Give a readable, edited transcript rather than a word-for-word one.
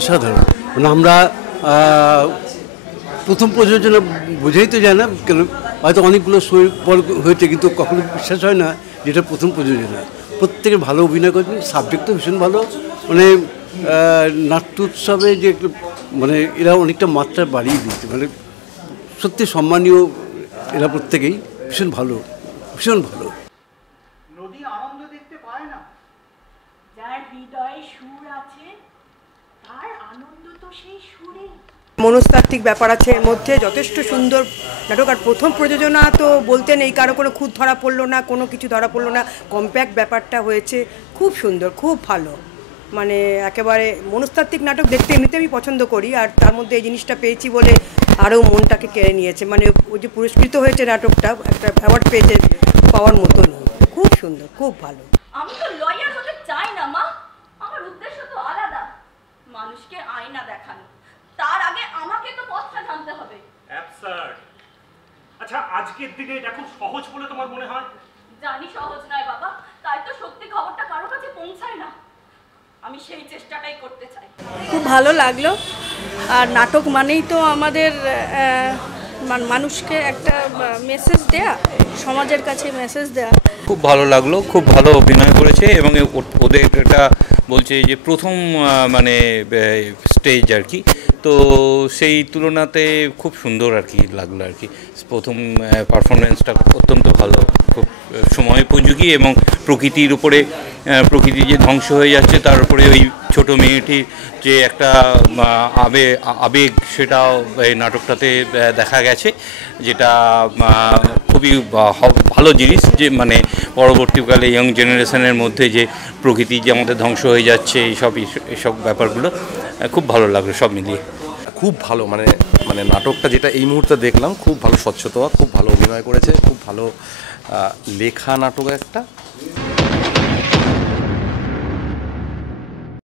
অসাধারণ। মানে আমরা প্রথম প্রযোজনা বোঝাই তো যায় না, কেন হয়তো অনেকগুলো শোয়ের পর হয়েছে, কিন্তু কখনো বিশ্বাস হয় না যেটা প্রথম প্রযোজনা। প্রত্যেকে ভালো অভিনয় করেছেন, সাবজেক্টও ভীষণ ভালো। মানে নাট্য উৎসবে যে মানে এরা অনেকটা মাত্রা বাড়িয়ে দিচ্ছে, মানে সত্যি সম্মানীয় এরা প্রত্যেকেই, ভীষণ ভালো, ভীষণ ভালো। নদী আনন্দ দেখতে পায় না, যার হৃদয়ে সুর আছে তার আনন্দ তো সেই সুরে। মনস্তাত্ত্বিক ব্যাপার আছে এর মধ্যে, যথেষ্ট সুন্দর নাটক। আর প্রথম প্রযোজনা তো বলতে নেই, কারো কোনো খুঁত ধরা পড়লো না, কোনো কিছু ধরা পড়লো না, কম্প্যাক্ট ব্যাপারটা হয়েছে, খুব সুন্দর, খুব ভালো। মানে একেবারে মনস্তাত্ত্বিক নাটক দেখতে এমনিতে আমি পছন্দ করি, আর তার মধ্যে এই জিনিসটা পেয়েছি বলে আরও মনটাকে কেড়ে নিয়েছে। মানে ওই যে পুরস্কৃত হয়েছে নাটকটা, একটা অ্যাওয়ার্ড পেয়েছে, পাওয়ার মতন। খুব সুন্দর, খুব ভালো। আমি তো লয়ার হতে চাই না মা, আমার উদ্দেশ্য তো আলাদা, মানুষকে আয়না দেখানো। তার আগে আমাকে তো পথটা জানতে হবে। অ্যাবসার্ড। আচ্ছা, আজকের দিনে এটা খুব সহজ বলে তোমার মনে হয়? জানি সহজ নয় বাবা, তাই তো সত্যি খবরটা কারো কাছে পৌঁছায় না। আমি সেই চেষ্টাটাই করতে চাই। খুব ভালো লাগলো। আর নাটক মানেই তো আমাদের মানুষকে একটা মেসেজ দেয়া, সমাজের কাছে মেসেজ দেয়া। খুব ভালো লাগলো, খুব ভালো অভিনয় করেছে এবং ওদের এটা বলছে যে প্রথম মানে স্টেজ আর কি, তো সেই তুলনাতে খুব সুন্দর আর কি লাগলো আর কি। প্রথম পারফরমেন্সটা অত্যন্ত ভালো, খুব সময়োপযোগী এবং প্রকৃতির উপরে, প্রকৃতি যে ধ্বংস হয়ে যাচ্ছে তার উপরে ওই ছোটো মেয়েটির যে একটা আবেগ, সেটাও এই নাটকটাতে দেখা গেছে, যেটা খুবই ভালো জিনিস। যে মানে পরবর্তীকালে ইয়ং জেনারেশনের মধ্যে যে প্রকৃতি যে আমাদের ধ্বংস হয়ে যাচ্ছে, এইসব ব্যাপারগুলো খুব ভালো লাগলো সব মিলিয়ে। খুব ভালো, মানে নাটকটা যেটা এই মুহূর্তে দেখলাম, খুব ভালো স্বচ্ছতা, খুব ভালো অভিনয় করেছে, খুব ভালো লেখা নাটক একটা।